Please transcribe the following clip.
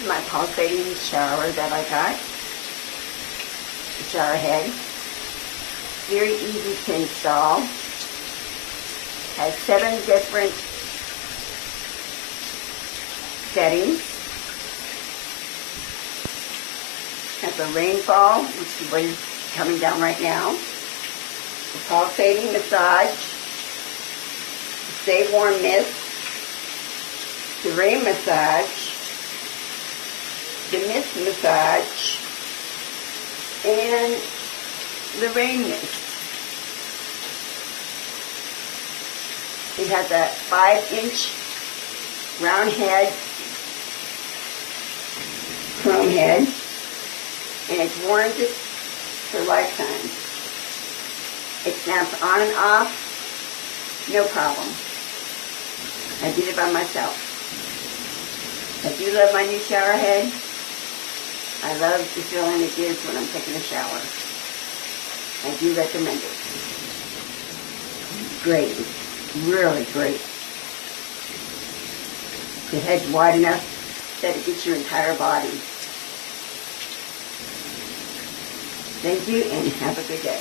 is my pulsating shower that I got. The shower head. Very easy to install. Has 7 different settings. Has a rainfall, which is what is coming down right now. The pulsating massage. The stay warm mist. The rain massage. The mist massage. And the rain mist. It has a 5-inch round head, chrome head, and it's warranted for a lifetime. It snaps on and off, no problem. I did it by myself. I do love my new shower head. I love the feeling it gives when I'm taking a shower. I do recommend it. Great. Really great. The head's wide enough that it gets your entire body. Thank you and have a good day.